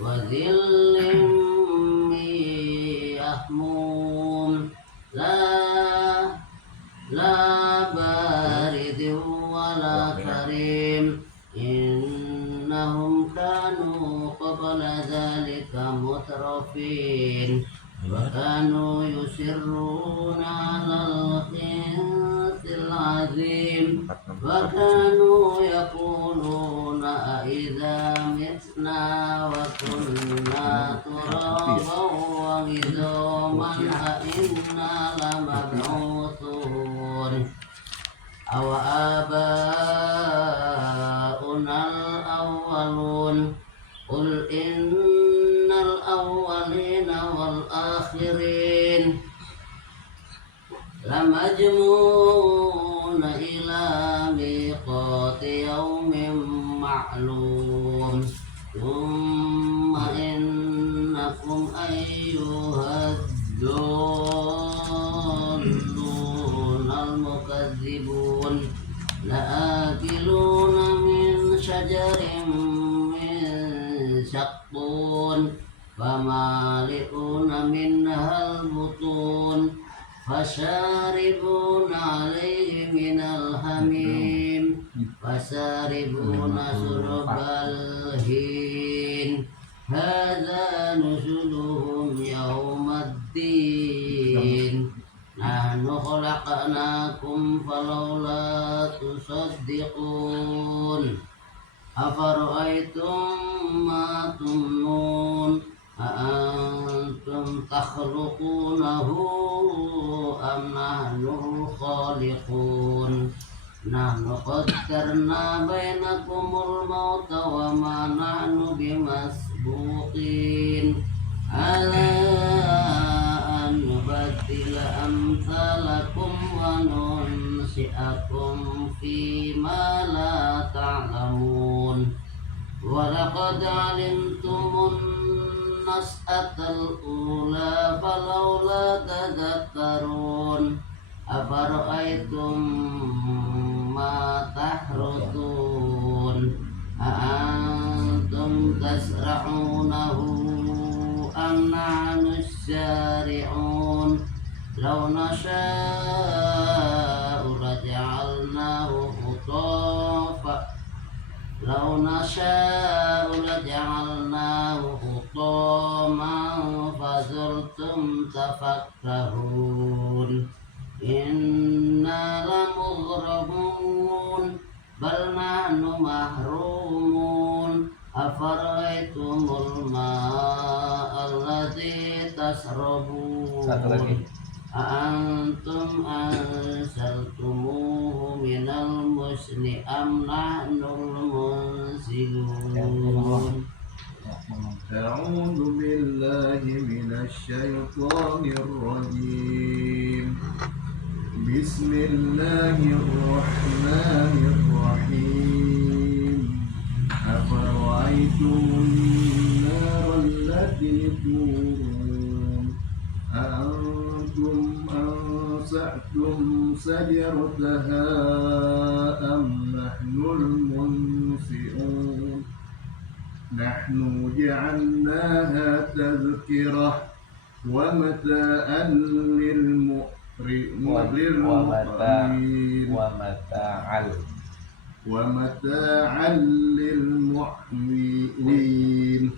وظل من يحموم لا بارد ولا كريم إنهم كانوا قبل ذلك مترفين وكانوا يصرون على الحنث العظيم وكانوا يقولون أإذا متنا وكنا ترابا وعظاما أإنا لمبعوثون أو آباؤنا الأولون قل إن الأولين والآخرين لمجموعون إلى ميقات يوم معلوم ثم إنكم أيها الضالون المكذبون لآكلون من شجر من زقوم فمالئون منها البطون فشاربون عليه من الحميم فشاربون شرب الهين هذا نزلهم يوم الدين نحن خلقناكم فلولا تصدقون أفرأيتم ما تمنون أأنتم تخلقونه أم نحن الخالقون نحن قدرنا بينكم الموت وما نحن بمسبوقين على أن نبدل أمثالكم وننشئكم فيما لا تعلمون ولقد علمتم النشأة الأولى فلولا تذكرون أفرأيتم ما تحرثون أأنتم تزرعونه أم نحن الزارعون لو نشاء لجعلناه حطاما فظلتم تفكهون إنا لمغرمون بل نحن محرومون أفرأيتم الماء الذي تشربون أأنتم أنزلتموه من المزن أم نحن المنزلون أعوذ بالله من الشيطان الرجيم بسم الله الرحمن الرحيم أفرأيتم النار التي تورون أأنتم أنشأتم شجرتها أم نحن المنشئون نحن جعلناها تذكرة ومتاعا للمحملين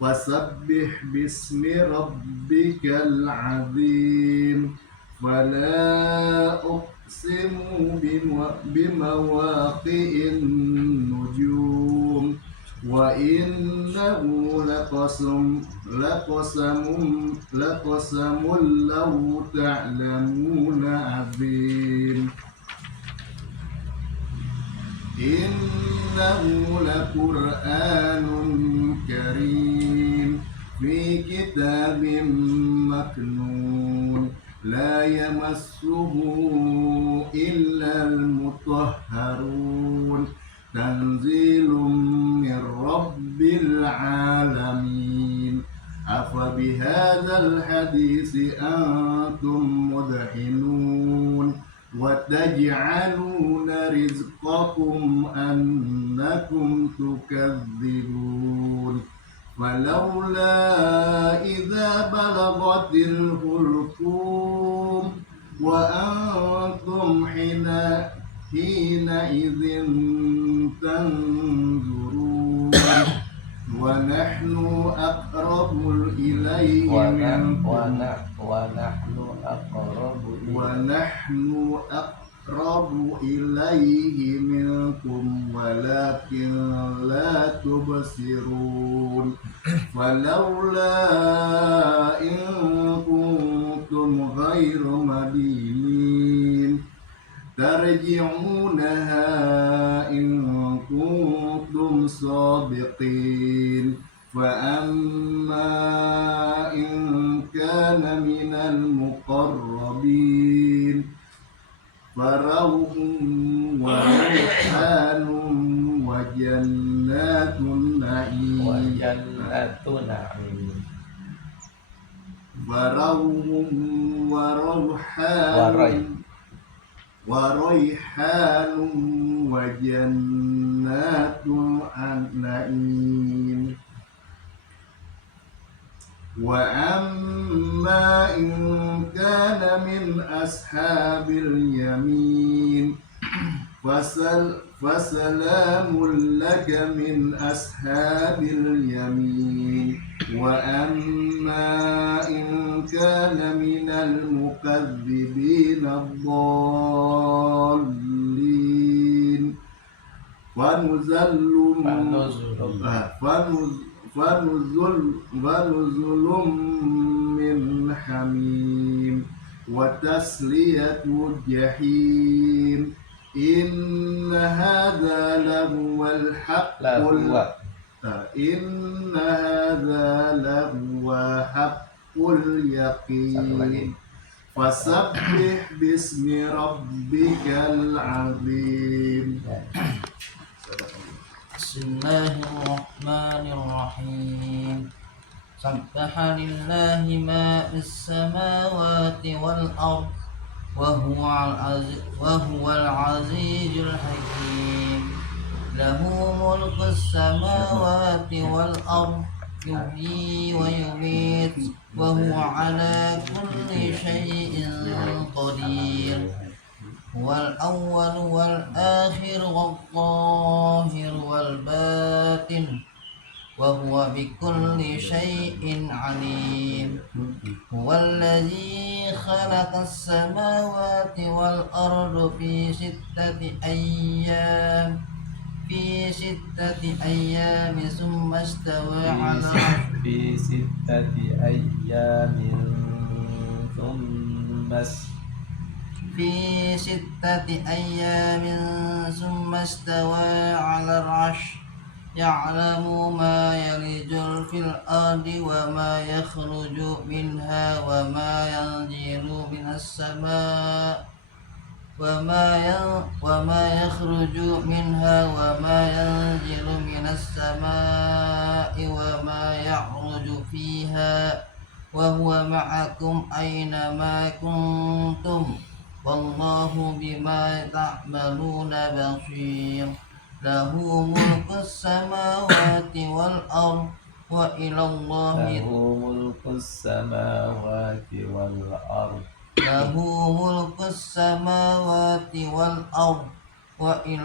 فسبح باسم ربك العظيم فلا أقسم بمواقع النجوم وإنه لقسم لو تعلمون عظيم إنه لقرآن كريم في كتاب مكنون لا يمسه إلا المطهرون تنزيل من رب العالمين أفبهذا الحديث أنتم مدهنون وتجعلون رزقكم أنكم تكذبون فلولا إذا بلغت الحلقوم وأنتم حينئذ تنظرون ونحن أقرب إليه منكم ونحن أقرب إليه منكم ولكن لا تبصرون فلولا إن كنتم غير مدينين ترجعونها إن كنتم صادقين فأما إن كان من المقربين فروح وريحان وجنات نعيم وريحان وجنات النعيم وأما إن كان من أصحاب اليمين فسلام لك من أصحاب اليمين وأما إن كان من المكذبين الضالين فنزل من حميم وتسلية الجحيم إن هذا لهو الحق إن هذا لهو حق اليقين فسبح باسم ربك العظيم. بسم الله الرحمن الرحيم سبح لله ما في السماوات والأرض وهو العزيز الحكيم له ملك السماوات والأرض يحيي ويميت وهو على كل شيء قدير هو الأول والآخر والظاهر والباطن وهو بكل شيء عليم هو الذي خلق السماوات والأرض في ستة أيام ثم استوى على العرش ثم استوى على العرش يعلم ما يلج في الأرض وما يخرج منها وما ينزل من السماء وما يخرج منها وما ينزل من السماء وما يعرج فيها وهو معكم أينما كنتم والله بما تعملون بصير له ملك السماوات والأرض وإلى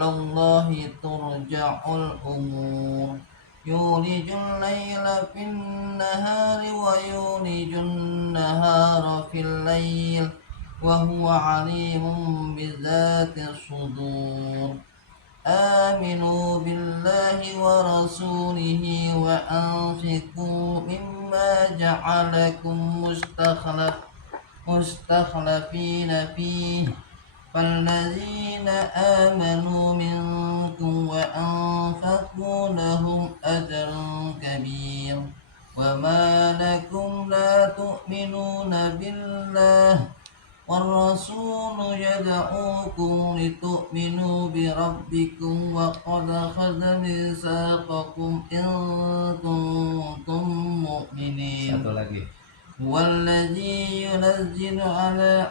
الله ترجع الأمور يولج الليل في النهار ويولج النهار في الليل وهو عليم بذات الصدور آمنوا بالله ورسوله وأنفقوا مما جعلكم مستخلفين فيه فالذين آمنوا منكم وأنفقوا لهم أجر كبير وما لكم لا تؤمنون بالله والرسول يدعوكم لتؤمنوا بربكم وقد أخذ ميثاقكم إن كنتم مؤمنين هو الذي ينزل على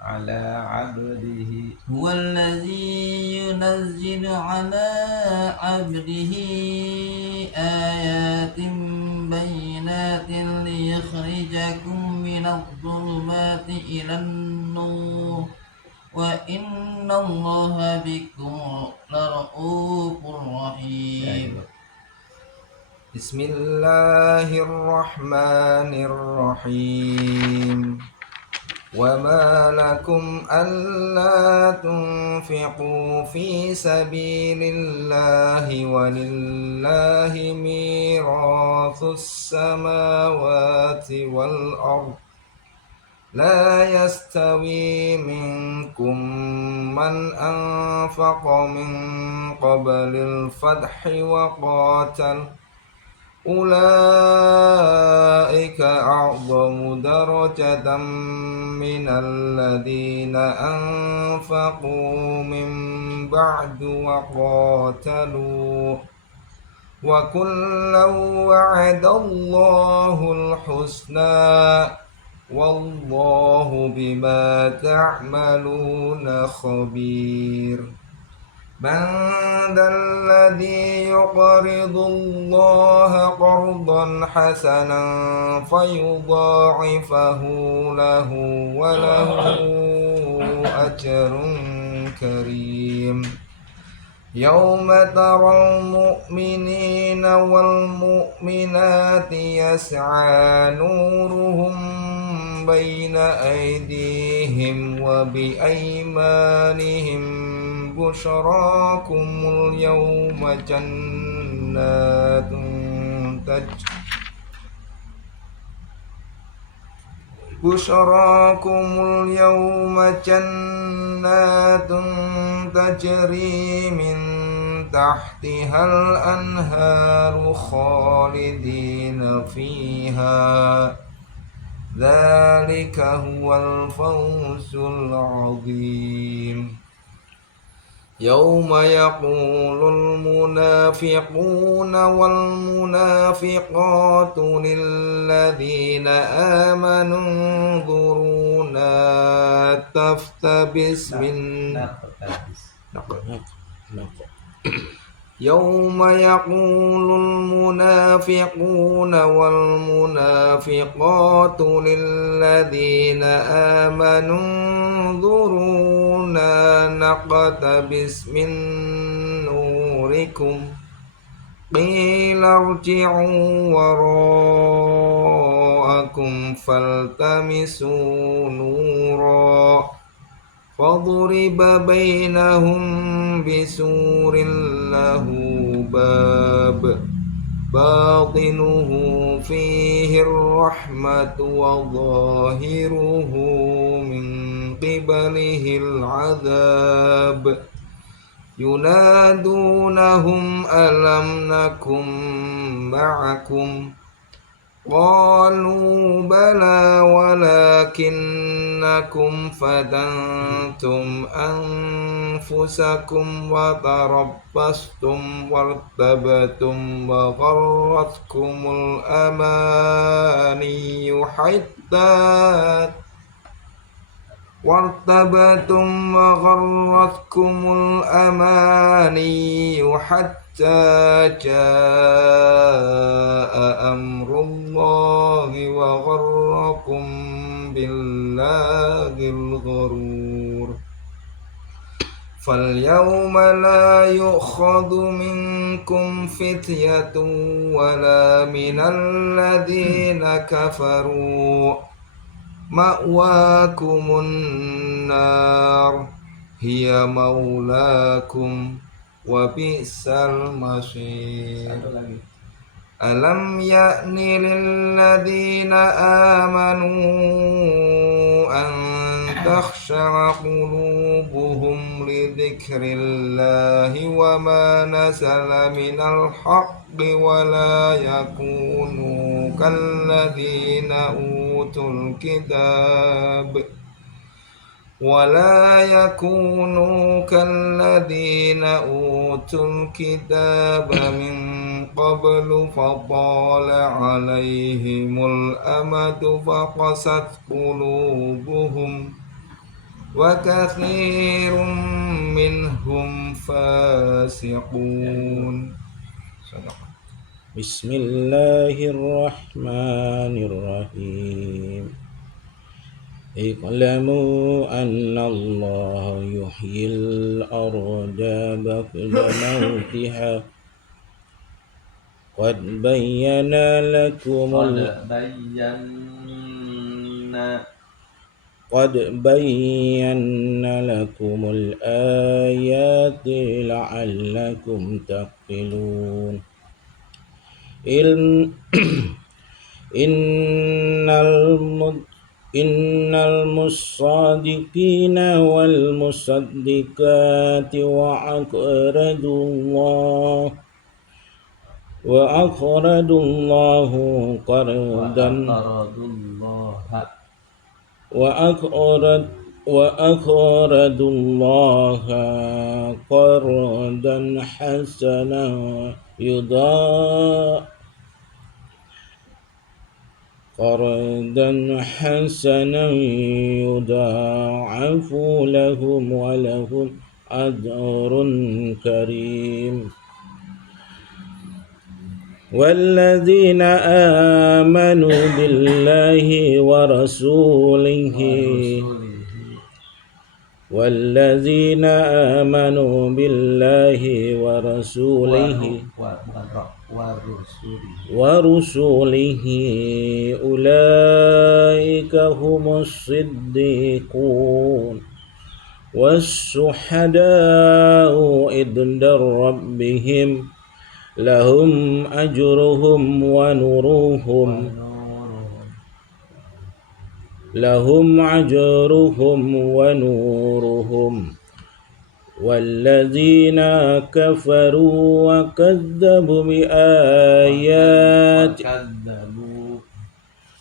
على عبده هو الذي ينزل على عبده آيات بينات ليخرجكم من الظلمات إلى النور وإن الله بكم لرؤوف رحيم. بسم الله الرحمن الرحيم وما لكم ألا تنفقوا في سبيل الله ولله ميراث السماوات والأرض لا يستوي منكم من أنفق من قبل الفتح وقاتل أولئك أعظم درجة من الذين أنفقوا من بعد وقاتلوا وكلا وعد الله الحسنى والله بما تعملون خبير من ذا الذي يقرض الله قرضا حسنا فيضاعفه له وله أجر كريم يوم ترى المؤمنين والمؤمنات يسعى نورهم بين أيديهم وبأيمانهم بشراكم اليوم جنات تجري من تحتها الأنهار خالدين فيها ذلك هو الفوز العظيم يوم يقول المنافقون والمنافقات للذين آمنوا انظرونا تفتبس يوم يقول المنافقون والمنافقات للذين آمنوا انظرونا نقتبس من نوركم قيل ارجعوا وراءكم فالتمسوا نورا فضرب بينهم بسور له باب باطنه فيه الرحمة وظاهره من قبله العذاب ينادونهم ألم نكن معكم قالوا بلى ولكنكم فتنتم أنفسكم وتربصتم وارتبتم وغرتكم الأماني حتى جاء أمر الله وغركم بالله الغرور فاليوم لا يؤخذ منكم فتية ولا من الذين كفروا مأواكم النار هي مولاكم وبئس المصير ألم يأن للذين آمنوا أن تخشع قلوبهم لذكر الله وما نزل من الحق ولا يكونوا كالذين أوتوا الكتاب من قبل فطال عليهم الأمد فقست قلوبهم وكثير منهم فاسقون. صدق. بسم الله الرحمن الرحيم. اعلموا أن الله يحيي الأرض بعد موتها قد بينا لكم الآيات لعلكم تعقلون. إن المصدقين والمصدقات وأقرضوا الله قرضا حسنا يضاعف لهم ولهم أجر كريم. والذين آمنوا بالله ورسوله أولئك هم الصديقون والشهداء عند ربهم لهم أجرهم ونورهم. والذين كفروا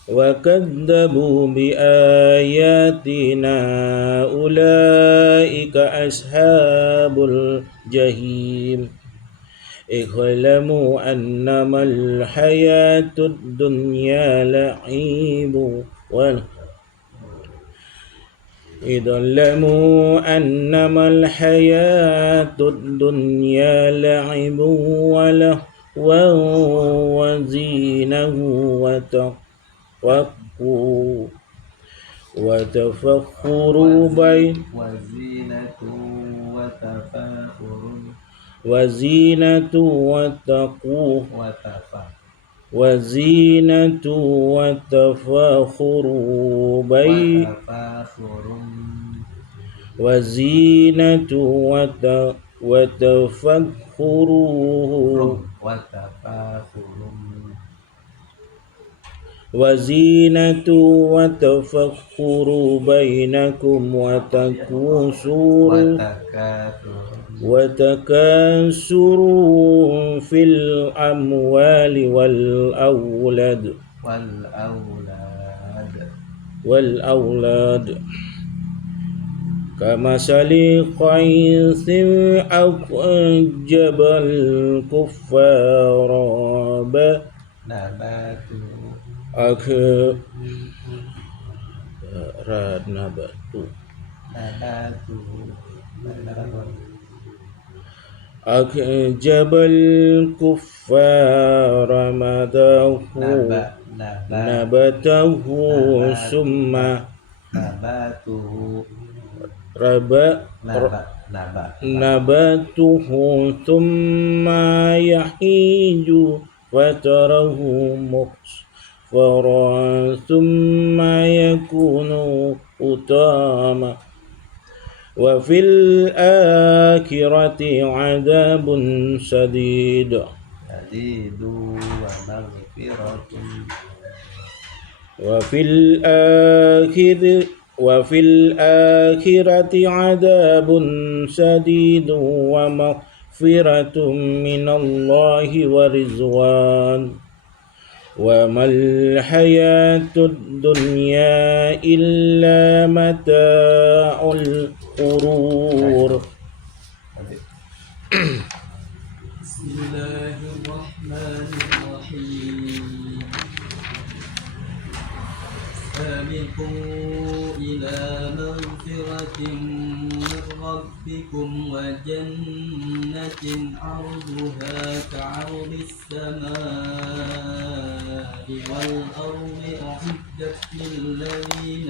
وكذبوا بآياتنا أولئك أصحاب الجحيم. اعلموا أنما الحياة الدنيا لعب ولهو وزينة وزينة وتفخر بينكم وتكاثر في الأموال والأولاد كمثل غيث أعجب الكفار أعجب الكفار نباته ثم يهيج فتره مصفرا ثم يكون حطاما وفي الآخرة عذاب شديد وفي الآخرة عذاب شديد ومغفرة من الله ورضوان وما الحياة الدنيا إلا متاع الغرور. بسم الله الرحمن الرحيم. إلى مغفرة من ربكم وجنة عرضها كعرض السماء والأرض أعدت للذين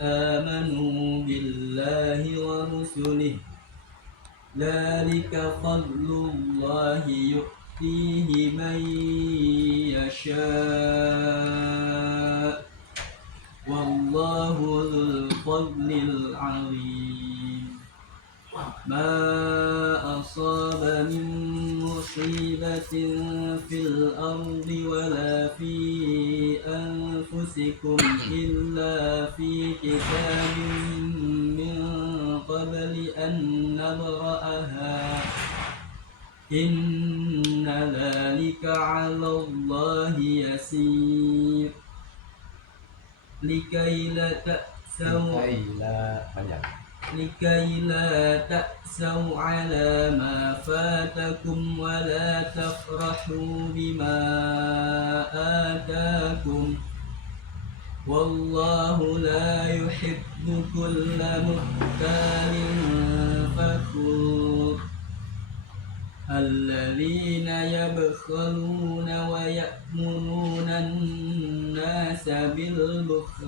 آمنوا بالله ورسله ذلك فضل الله يؤتيه من يشاء والله ذو الفضل العظيم ما أصاب من مصيبة في الأرض ولا في أنفسكم إلا في كتاب من قبل أن نبرأها إن ذلك على الله يسير لكي لا تأسوا على ما فاتكم ولا تفرحوا بما آتاكم والله لا يحب كل مختال فخور الذين يبخلون ويأمرون الناس بالبخل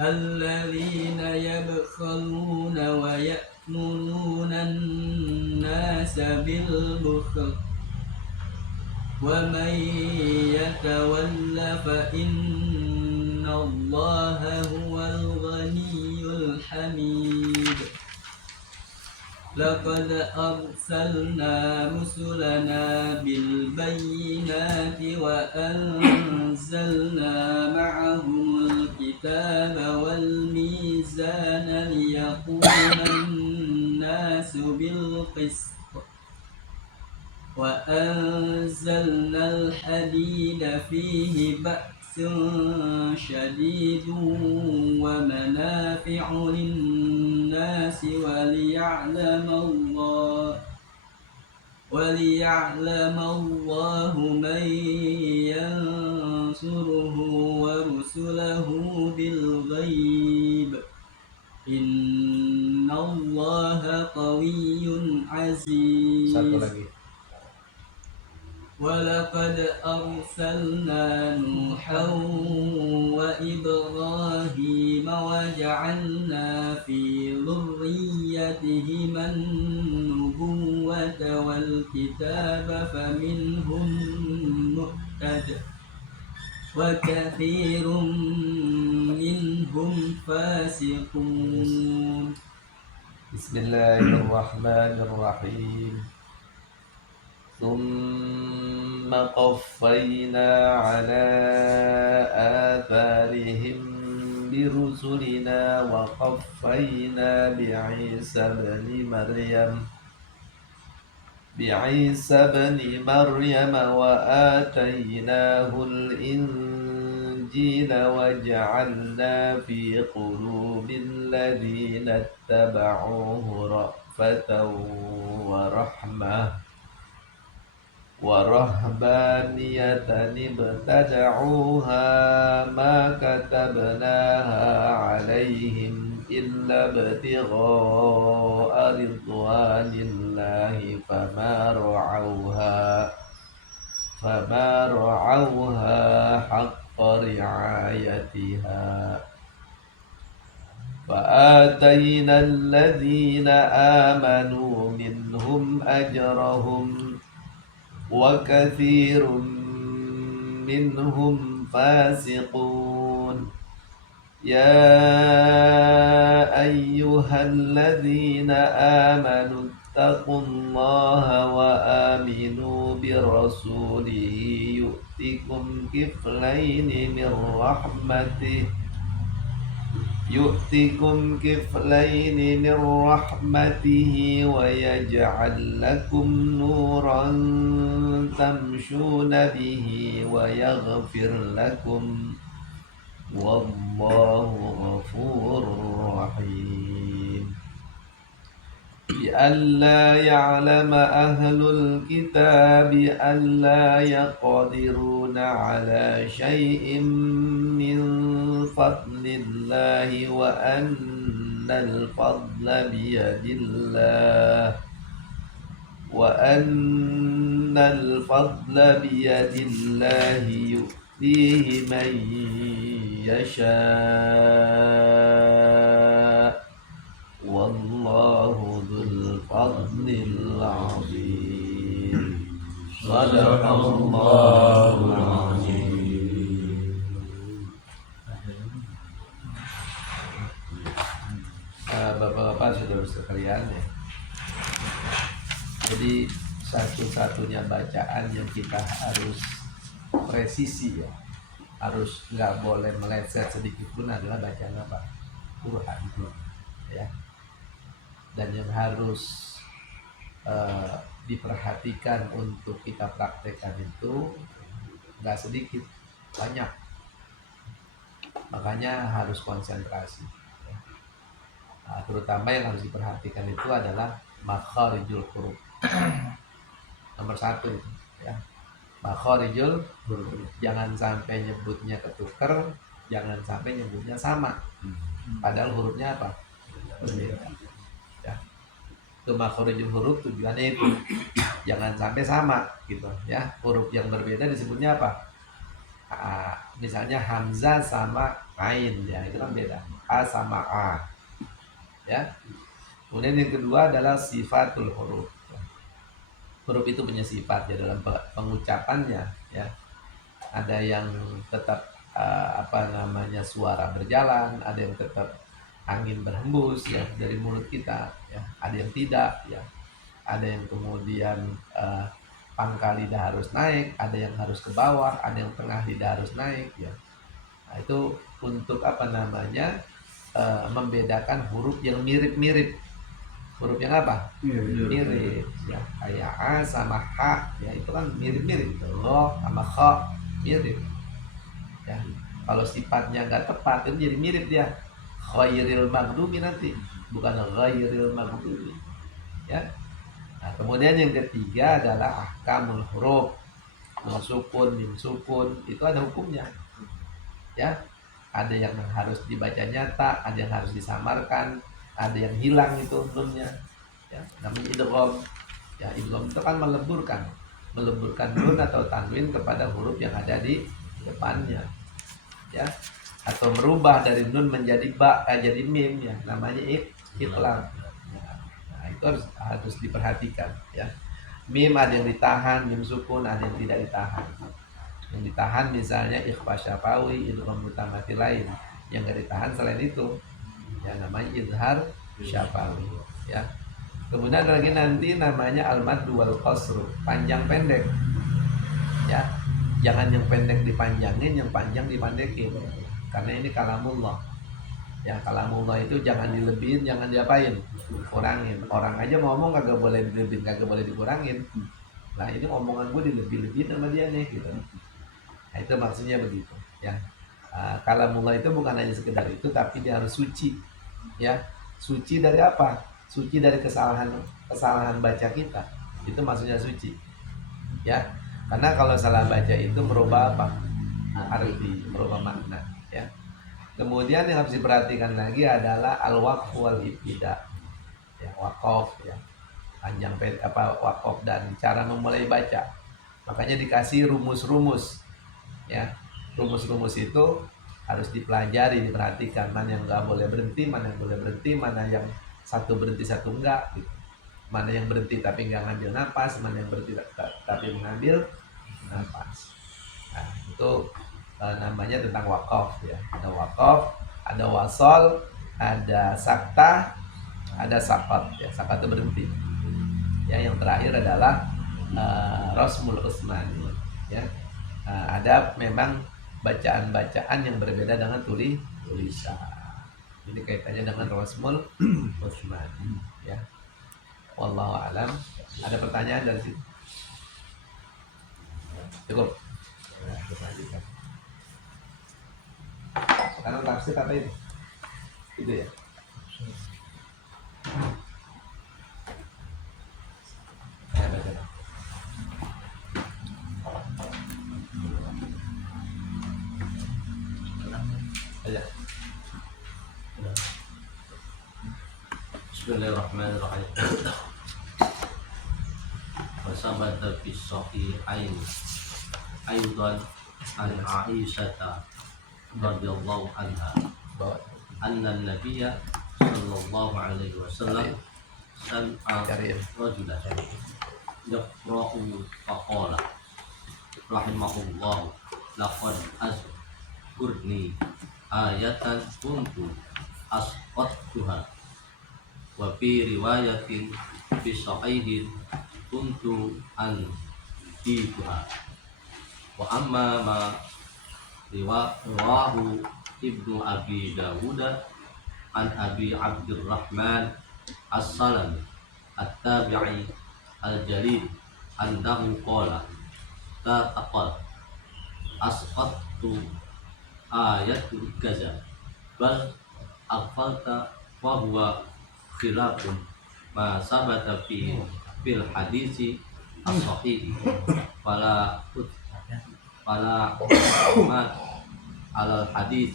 الذين يبخلون ويأمرون الناس بالبخل ومن يتول فإن الله هو الغني الحميد لقد أرسلنا رسلنا بالبينات وأنزلنا معهم الكتاب والميزان ليقوم الناس بالقسط وأنزلنا الحديد فيه بأس شديد ومنافع للناس وليعلم الله من ينصره ورسله بالغيب إن الله قوي عزيز. ولقد أرسلنا نوحا وإبراهيم وجعلنا في ذريتهما النبوة والكتاب فمنهم مهتد وكثير منهم فاسقون. بسم الله الرحمن الرحيم. ثم قفينا على آثارهم برسلنا وقفينا بعيسى بن مريم وآتيناه الإنجيل وجعلنا في قلوب الذين اتبعوه رأفة ورهبانية ابتدعوها ما كتبناها عليهم إلا ابتغاء رضوان الله فما رعوها حق رعايتها فآتينا الذين آمنوا منهم أجرهم وكثير منهم فاسقون. يا أيها الذين آمنوا اتقوا الله وآمنوا برسوله يؤتكم كفلين من رحمته ويجعل لكم نورا تمشون به ويغفر لكم والله غفور رحيم. Di لئلا يعلم أهل الكتاب ألا يقدرون على شيء من فضل الله وأن الفضل بيد الله يؤتيه من يشاء والله ذو الفضل العظيم صدق الله العظيم. Bapak-bapak, saudara sekalian ya. Jadi satu-satunya bacaan yang kita harus presisi ya, harus nggak boleh meleset sedikit pun adalah bacaan apa? Quran ya. Dan yang harus diperhatikan untuk kita praktekkan itu nggak sedikit, banyak. Makanya harus konsentrasi. Nah, terutama yang harus diperhatikan itu adalah makharijul huruf. Nomor 1 itu ya. Makharijul huruf. Jangan sampai nyebutnya ketuker, jangan sampai nyebutnya sama. Padahal hurufnya apa? Berbeda. Ya. Itu makharijul huruf tujuannya itu. Jangan sampai sama gitu ya. Huruf yang berbeda disebutnya apa? Misalnya hamzah sama ain ya, itu kan beda. A sama A. Ya. Kemudian yang kedua adalah sifatul huruf. Huruf itu punya sifat ya dalam pengucapannya ya. Ada yang tetap suara berjalan, ada yang tetap angin berhembus ya dari mulut kita ya. Ada yang tidak ya. Ada yang kemudian pangkal lidah harus naik, ada yang harus ke bawah, ada yang tengah lidah harus naik ya. Nah, itu untuk membedakan huruf yang mirip-mirip. Huruf yang apa? Mirip ya, kayak A sama H ya, itu kan mirip-mirip. Lo sama Kh mirip ya. Kalau sifatnya nggak tepat itu jadi mirip dia. Ghairil maghdubi nanti, bukan ghairil maghdubi ya. Nah, kemudian yang ketiga adalah ahkamul huruf. Nun sukun, mim sukun, itu ada hukumnya ya. Ada yang harus dibaca nyata, ada yang harus disamarkan, ada yang hilang itu nunnya ya, namanya idgham ya. Idgham itu kan meleburkan nun atau tanwin kepada huruf yang ada di depannya ya, atau merubah dari nun menjadi ba jadi mim ya, namanya iqlab. Nah, itu harus diperhatikan ya. Mim ada yang ditahan, mim sukun ada yang tidak ditahan. Yang ditahan misalnya ikhfa syafawi, idgham mutamatsilain. Yang enggak ditahan selain itu ya namanya izhar syafawi ya. Kemudian lagi nanti namanya al-mad wal qasr, panjang pendek ya. Jangan yang pendek dipanjangin, yang panjang dipandekin, karena ini kalamullah ya. Kalamullah itu jangan dilebihin, jangan diapain, kurangin. Orang aja ngomong kagak boleh dilebihin, kagak boleh dikurangin. Nah ini omongan gue dilebih-lebihin sama dia nih gitu. Nah itu maksudnya begitu ya. Kalamullah itu bukan hanya sekedar itu, tapi dia harus suci ya. Suci dari apa? Suci dari kesalahan baca kita. Itu maksudnya suci ya. Karena kalau salah baca itu merubah apa? Arti, merubah makna ya. Kemudian yang harus diperhatikan lagi adalah al-waqf wal ibtida ya. Waqaf ya, panjang waqaf dan cara memulai baca. Makanya dikasih rumus-rumus ya. Rumus-rumus itu harus dipelajari, diperhatikan mana yang nggak boleh berhenti, mana yang boleh berhenti, mana yang satu berhenti satu enggak gitu. Mana yang berhenti tapi nggak ngambil napas, mana yang berhenti tapi mengambil napas. Nah itu namanya tentang waqaf ya. Ada waqaf, ada wasol, ada sakta, ada sakat ya. Sakat itu berhenti ya. Yang terakhir adalah rasmul usman ya. Ada memang bacaan-bacaan yang berbeda dengan tulisan. Ini kaitannya dengan rasmul usman ya. Wallahu a'lam. Ada pertanyaan dari situ? Cukup. Nah, kita sekarang tafsir apa itu? Itu ya. saja. Bismillahirrahmanirrahim. Wasabata fi sahihain aidan an Aisyah radhiyallahu anha anna an-nabiyya sallallahu alaihi wasallam sami'a rajulan yaqra'u faqala rahimahullah laqad azkurni ayatan kuntu asqattuha wa fi riwayatin fi sahihin kuntu an dituha wa amma ma riwahu ibnu abi dawud an abi abdurrahman as-salami at-tabi'i al-jalil annahu qala la taqal asqattu ayatul kaza bal aqfalta wa huwa khilafun ma sabata fil hadisi as-sahih fala umat alal hadis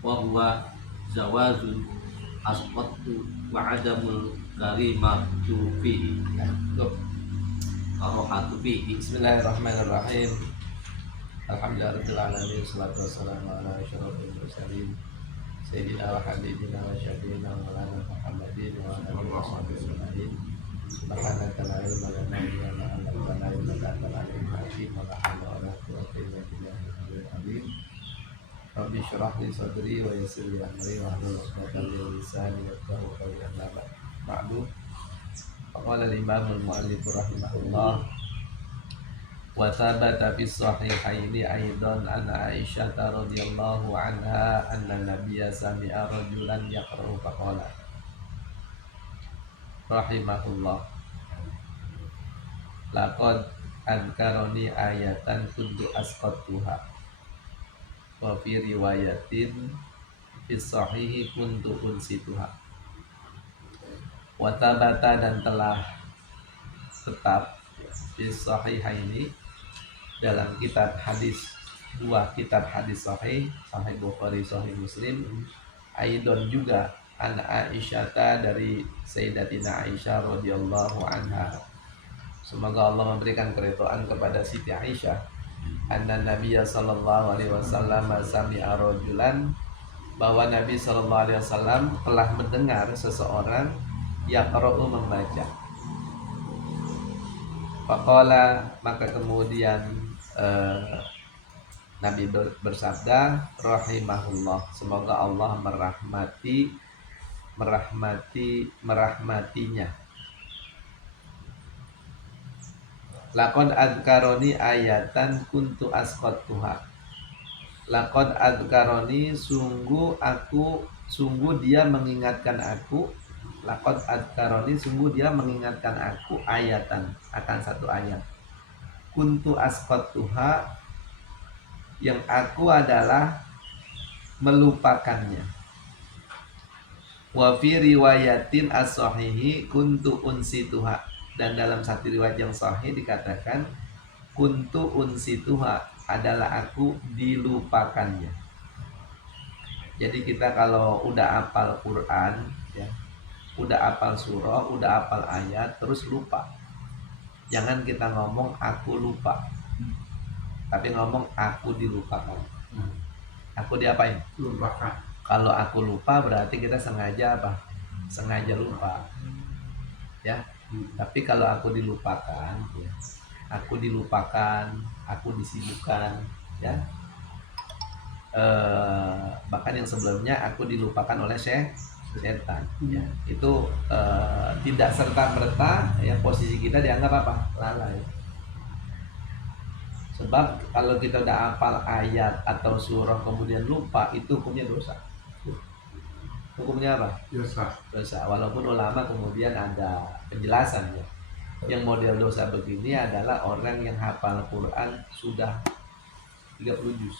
wa huwa zawazun asqattu wa adamul karimatu fihi karohatu fihi. Bismillahirrahmanirrahim. Alhamdulillahirabbil alamin, wassalatu wassalamu ala asyrofil mursalin sayyidina wa habibina wa syafiina wa maulana Muhammadin wa ala alihi washabbihi ajma'in. Subhanaka la ilma lana illa ma 'allamtana innaka antal alimul hakim. Wa la haula wa la quwwata illa billahil azim. Rabbi shrah li sadri wa yassir li amri wa hlul 'uqdatam min lisani yafqahu qawli. Amma ba'du. Qala al-imam al-mu'allif rahimahullah wa thabata fi sahihaini aidan an Aisyah radhiyallahu anha anna nabiyya sami'a rajulan yaqra'u faqala rahimahullah laqad adkaroni ayatan kuntu asqattuha wa fi riwayatin fi sahihi kuntu unsituha. Wa tabata dan telah tetap fi sahihaini dalam kitab hadis, dua kitab hadis sahih, Sahih Bukhari, Sahih Muslim, aidon juga an Aisyah dari Sayyidatina Aisyah radhiyallahu anha. Semoga Allah memberikan keridhaan kepada Siti Aisyah. Anna Nabiya sallallahu alaihi wasallam sami'a rajulan, bahwa Nabi sallallahu alaihi wasallam telah mendengar seseorang yaqra'u membaca. Faqala, maka kemudian Nabi bersabda rahimahullah, semoga Allah merahmatinya. Laqad adkaroni ayatan kuntu asqattuha. Laqad adkaroni, sungguh dia mengingatkan aku. Laqad adkaroni, sungguh dia mengingatkan aku ayatan, akan satu ayat. Kuntu asqattuha, yang aku adalah melupakannya. Wa fi riwayatin as-sahihi kuntu unsituha, dan dalam satu riwayat yang sahih dikatakan kuntu unsituha, adalah aku dilupakannya. Jadi kita kalau udah hafal Quran ya, udah hafal surah, udah hafal ayat, terus lupa, jangan kita ngomong aku lupa, tapi ngomong aku dilupakan. Aku diapain? Lupakan. Kalau aku lupa berarti kita sengaja apa? Sengaja lupa. Ya. Tapi kalau aku dilupakan, ya, aku dilupakan, aku disibukkan, ya. Bahkan yang sebelumnya aku dilupakan oleh setan. Ya. Itu tidak serta merta ya posisi kita dianggap apa? Lalai. Sebab kalau kita udah hafal ayat atau surah kemudian lupa, itu hukumnya dosa. Hukumnya apa? Dosa. Walaupun ulama kemudian ada penjelasan ya. Yang model dosa begini adalah orang yang hafal Quran sudah 30 juz.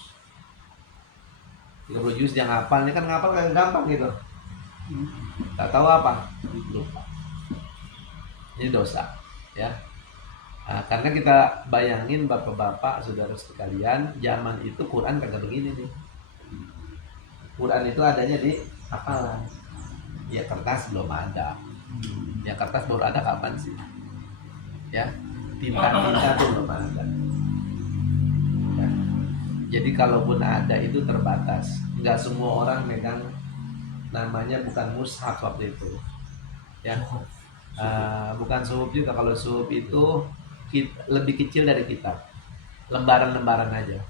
30 juz yang hafal, ini kan ngapal kayak gampang gitu. Tak tahu apa? Lupa. Ini dosa, ya. Nah, karena kita bayangin bapak-bapak, saudara sekalian, zaman itu Quran kagak begini nih. Quran itu adanya di hafalan. Ya kertas belum ada. Ya kertas baru ada kapan sih? Ya, tinta tuh belum ada. Ya. Jadi kalaupun ada itu terbatas. Nggak semua orang megang, namanya bukan mushaf waktu itu. Ya, bukan suhuf juga. Kalau suhuf itu lebih kecil dari kitab, lembaran-lembaran aja.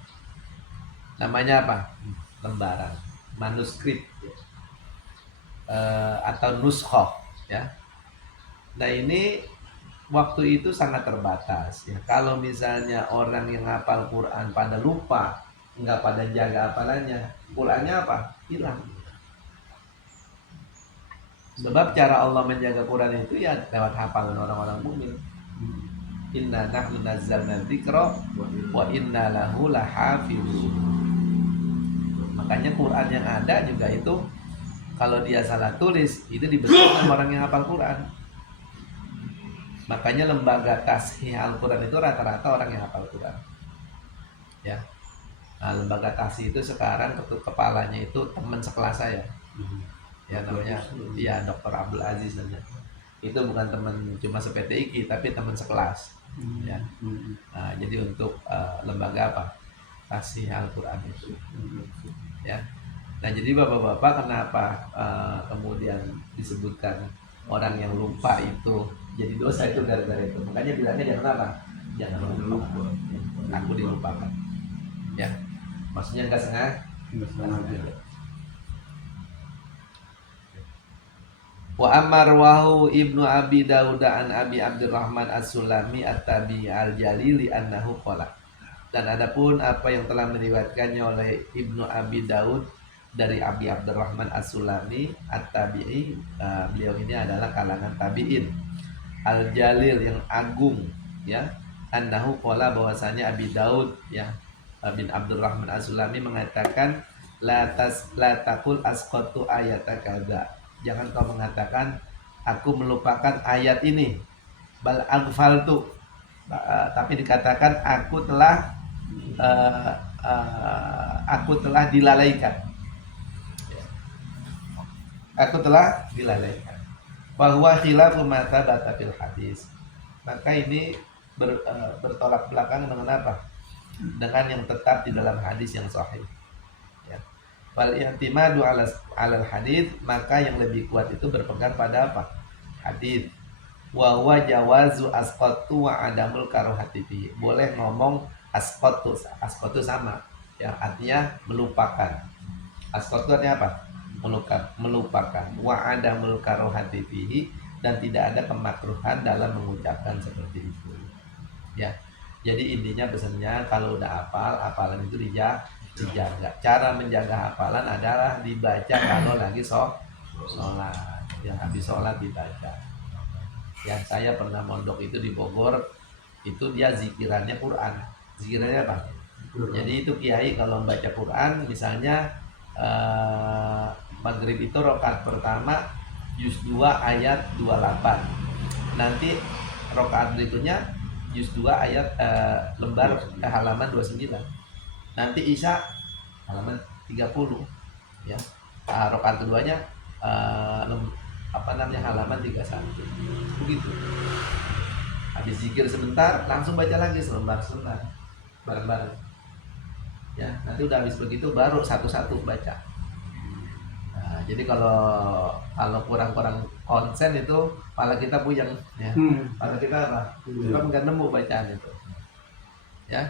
Namanya apa? Lembaran, manuskrip, atau nuskhoh, ya. Nah ini waktu itu sangat terbatas. Ya, kalau misalnya orang yang hafal Quran pada lupa, nggak pada jaga hafalannya, Qurannya apa? Hilang. Sebab cara Allah menjaga Quran itu ya lewat hafalan orang-orang mukmin. Inna nahnu nazzalna dzikra wa inna lahu lahafizun. Makanya Quran yang ada juga itu kalau dia salah tulis itu dibentuk sama orang yang hafal Quran. Makanya lembaga tashih Al-Quran itu rata-rata orang yang hafal Quran. Ya. Nah, lembaga tashih itu sekarang kepalanya itu teman sekelas saya. Ya namanya ya Dr. Abdul Aziz namanya. Itu bukan teman cuma se-PTIQ tapi teman sekelas. Ya. Nah, jadi untuk lembaga apa? Tashih Al-Quran itu. Ya. Nah, jadi Bapak-bapak kenapa kemudian disebutkan orang yang lupa itu jadi dosa itu gara-gara itu. Makanya bilangnya jangan apa? Jangan lupa. Aku dilupakan. Ya. Maksudnya enggak sengaja. Wa amar wahu Ibnu Abi Dawud an Abi Abdurrahman As-Sulami At-Tabi Al-Jalili annahu qala. Dan adapun apa yang telah meriwayatkannya oleh Ibnu Abi Daud dari Abi Abdurrahman As-Sulami At-Tabi'i, beliau ini adalah kalangan tabi'in Al-Jalil yang agung, ya. Annahu qala, bahwasanya Abi Daud, ya, bin Abdurrahman As-Sulami mengatakan la taqul asqatu ayata kadza. Jangan kau mengatakan aku melupakan ayat ini. Bal aghfaltu. Tapi dikatakan aku telah dilalaikan. Aku telah dilalaikan. Bahwa khilafu ma thabata fil hadis. Maka ini bertolak belakang dengan apa? Dengan yang tetap di dalam hadis yang sahih. Ya. Wal i'timadu 'alal hadis, maka yang lebih kuat itu berpegang pada apa? Hadis. Wa huwa jawazu asqatu wa adamul karohati fi. Boleh ngomong asqatu sama, ya, artinya melupakan. Asqatu artinya apa? Melupakan. Wa adamul karohati fihi, dan tidak ada kemakruhan dalam mengucapkan seperti itu. Ya. Jadi intinya pesannya kalau udah hafal, hafalan itu dijaga. Cara menjaga hafalan adalah dibaca kalau lagi sholat. Ya, habis sholat dibaca. Ya, saya pernah mondok itu di Bogor, itu dia zikirannya Quran. Zikirannya apa? Jadi itu kiai kalau membaca Quran, misalnya maghrib itu rakaat pertama juz 2 ayat 28. Nanti rakaat berikutnya juz 2 ayat halaman 29. Nanti Isya halaman 30. Ya. Rakaat keduanya halaman 31. Begitu. Habis zikir sebentar langsung baca lagi selembar bareng-bareng. Ya, nanti udah habis begitu baru satu-satu baca. Nah, jadi kalau kurang-kurang konsen itu kepala kita puyeng, ya. Kepala kita apa? Kita nggak nemu bacaan itu. Ya.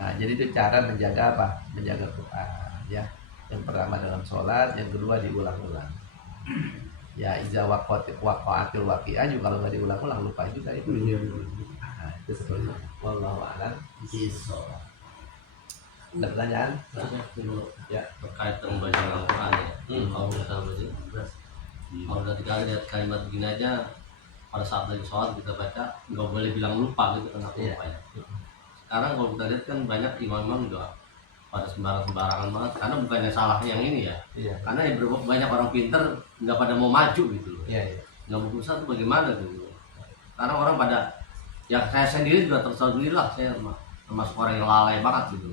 Nah, jadi itu cara menjaga apa? Menjaga Quran, ya. Yang pertama dalam sholat, yang kedua diulang-ulang. Ya, iza waqa'atil waqi'ah juga kalau nggak diulang-ulang lupa juga itu. Nah, itu seperti itu. Wallahu a'lam bishawab. Ada pertanyaan? Ya, terkait dengan bacaan Al-Quran ya. Kalau misalnya kalau ketika lihat kalimat begini aja, pada saat lagi sholat kita baca nggak boleh bilang lupa gitu, kenapa lupa ya. Sekarang kalau kita lihat kan banyak imam-imam juga pada sembarangan banget, karena bukannya salah yang ini ya. Karena banyak orang pinter nggak pada mau maju gitu loh. Nggak mau berusaha tuh bagaimana gitu. Karena orang pada, ya saya sendiri juga tersaduri lah, saya termasuk orang yang lalai banget gitu.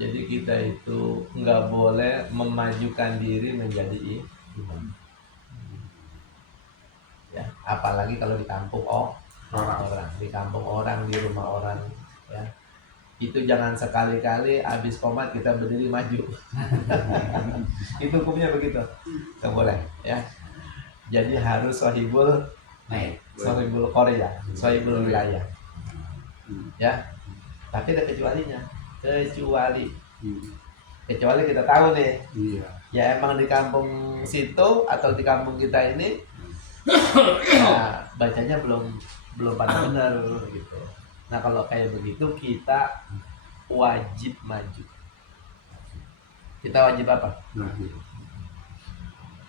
Jadi kita itu nggak boleh memajukan diri menjadi imam. Ya, apalagi kalau di kampung orang, di kampung orang, di rumah orang, ya. Itu jangan sekali-kali habis komat kita berdiri maju. Itu hukumnya begitu. Nggak boleh, ya. Jadi harus sahibul Korea, sahibul wilayah. Ya. Tapi ada kecualinya. Kecuali kita tahu nih. Iya. Ya emang di kampung situ atau di kampung kita ini ya, bacanya belum pada benar gitu. Nah kalau kayak begitu kita wajib maju. Kita wajib apa?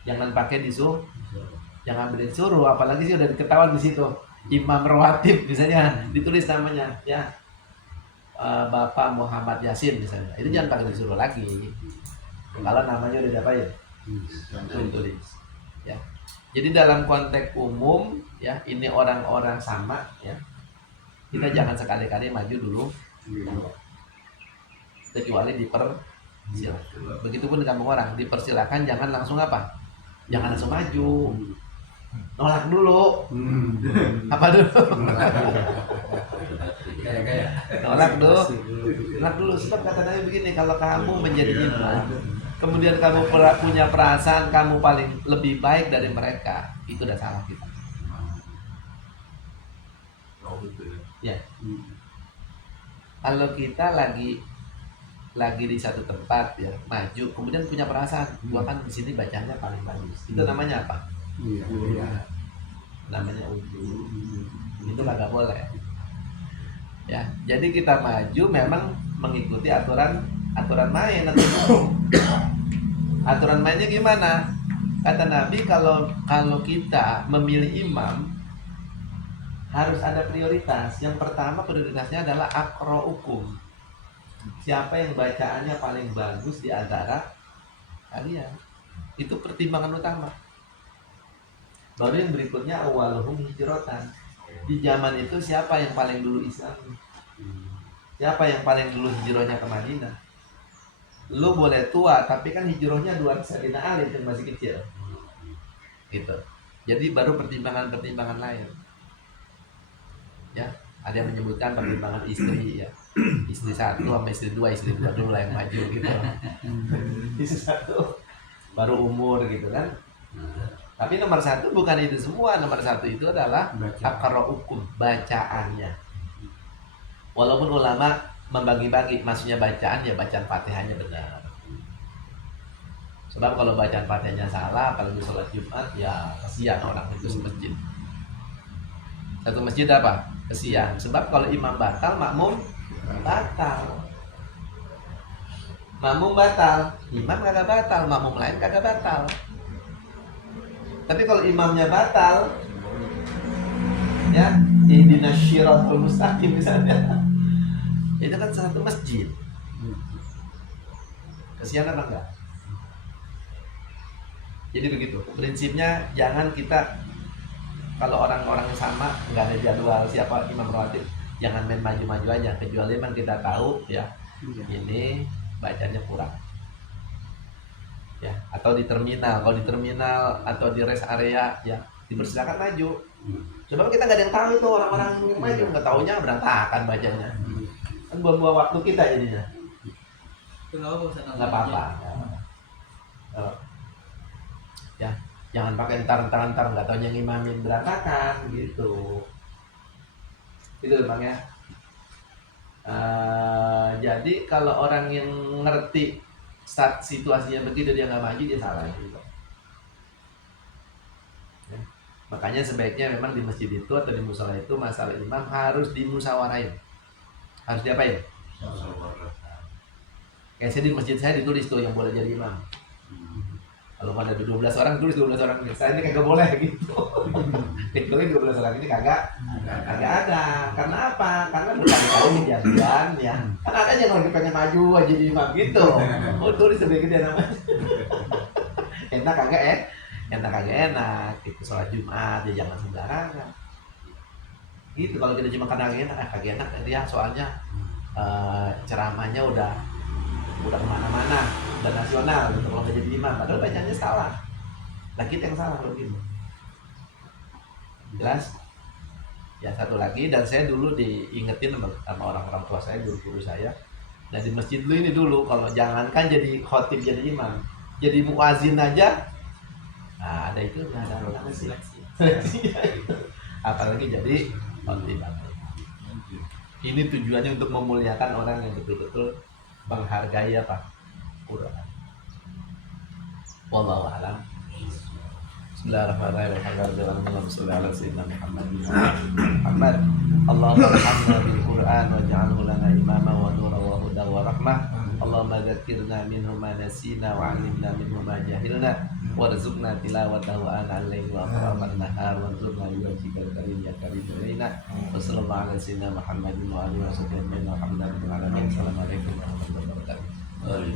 Jangan pakai disuruh, jangan beli suruh, apalagi sih udah diketahuan di situ. Imam rawatib misalnya ditulis namanya, ya Bapak Muhammad Yasin misalnya, itu jangan pakai disuruh lagi. Kalau namanya udah diapain? Tulis. Ya. Jadi dalam konteks umum, ya ini orang-orang sama, ya. Kita jangan sekali-kali maju dulu, kecuali dipersilakan. Begitupun di kampung orang, dipersilakan jangan langsung apa? Jangan langsung maju. Nolak dulu. Apa dulu? Nolak dulu. Sebab kata Nabi begini, kalau kamu menjadi imam, kemudian kamu punya perasaan kamu paling lebih baik dari mereka, itu udah salah kita. Ya. Kalau kita lagi di satu tempat ya, maju, kemudian punya perasaan, gua kan di sini bacanya paling bagus. Itu namanya apa? Iya. Namanya udu. Itu nggak boleh. Ya, jadi kita maju memang mengikuti aturan main atau hukum. Aturan mainnya gimana? Kata Nabi kalau kita memilih imam harus ada prioritas. Yang pertama prioritasnya adalah aqra'ukum. Siapa yang bacaannya paling bagus di antara kalian? Itu pertimbangan utama. Baru yang berikutnya awaluhum hijratan. Di zaman itu siapa yang paling dulu Islam? Siapa yang paling dulu hijrahnya ke Madinah? Lu boleh tua, tapi kan hijrahnya 2 Sayyidina Ali yang masih kecil. Gitu. Jadi baru pertimbangan-pertimbangan lain. Ya, ada yang menyebutkan pertimbangan istri ya. Istri 1 sama istri 2 dulu lah yang maju gitu. Istri 1 baru umur gitu kan. Tapi nomor 1 bukan itu semua. Nomor 1 itu adalah aqra'ukum, bacaannya. Walaupun ulama membagi-bagi, maksudnya bacaan ya bacaan Fatihahnya benar. Sebab kalau bacaan Fatihahnya salah, apalagi sholat Jumat ya kasihan orang itu masjid. Satu masjid apa? Kasihan. Sebab kalau imam batal, makmum batal. Makmum batal, imam kagak batal, makmum lain kagak batal. Tapi kalau imamnya batal, ya ihdinas syiratal mustaqim misalnya, itu kan satu masjid. Kasihan apa enggak? Jadi begitu prinsipnya. Jangan kita, kalau orang-orang sama nggak ada jadwal siapa imam rawatib, jangan main maju-maju aja, kecuali memang kita tahu ya ini bacanya kurang. Ya, atau di terminal, kalau di terminal atau di rest area ya dipersilakan maju. Coba kita nggak ada yang tahu itu orang-orang yang maju, nggak taunya berantakan bacanya. Kan buang-buang waktu kita jadinya. Nggak apa-apa. Ya, jangan pakai entar nggak taunya ngimamin berantakan gitu. Itu Bang ya. Jadi kalau orang yang ngerti saat situasinya begitu dia nggak maju, dia salah gitu. Ya. Makanya sebaiknya memang di masjid itu atau di musola itu masalah imam harus dimusawarain. Harus diapain? Kayak saya di masjid saya ditulis tuh yang boleh jadi imam. Kalau ada 12 orang, tulis 12 orang. Saya ini kagak boleh gitu. Kecuali 12 orang ini kagak ada. Karena apa? Karena berkali-kali kejadian ya. Kan ada yang lagi pengen maju aja jadi imam gitu. Oh, tulis sedikit dia namanya. Enak kagak gitu. Sholat Jumat ya jangan sembarangan. Gitu kalau kita cuma kadang enak, kagak enak dia soalnya ceramahnya udah udah kemana-mana, udah nasional gitu kalau nggak jadi imam, padahal bacanya salah. Nah kita yang salah kalau gitu. Jelas? Ya satu lagi, dan saya dulu diingetin sama orang-orang tua saya, guru-guru saya. Nah di masjid dulu ini dulu, kalau jangankan jadi khotib jadi imam, jadi muazin aja, nah ada itu, ada seleksi. Apalagi jadi khotib. Ini tujuannya untuk memuliakan orang yang betul-betul menghargai apa? Quran. Wallahu a'lam. Bismillahirrahmanirrahim. Alhamdulillah sallallahu alaihi wasallam Muhammad. Allahumma arhamna bil Qur'an waj'alhu lana imama wa nura wa huda wa rahmah. Allahumma dzakkirna minhu ma nasina wa 'allimna minhu ma jahilna warzuqna tilawatahu ana al-laili wa atraman nahar warzuqna bi wajhikal karim ya karim ilaina. Wa sallallahu ala sayyidina Muhammadin wa alihi wasallam. Alhamdulillahil alamin. Assalamualaikum warahmatullahi wabarakatuh. Ini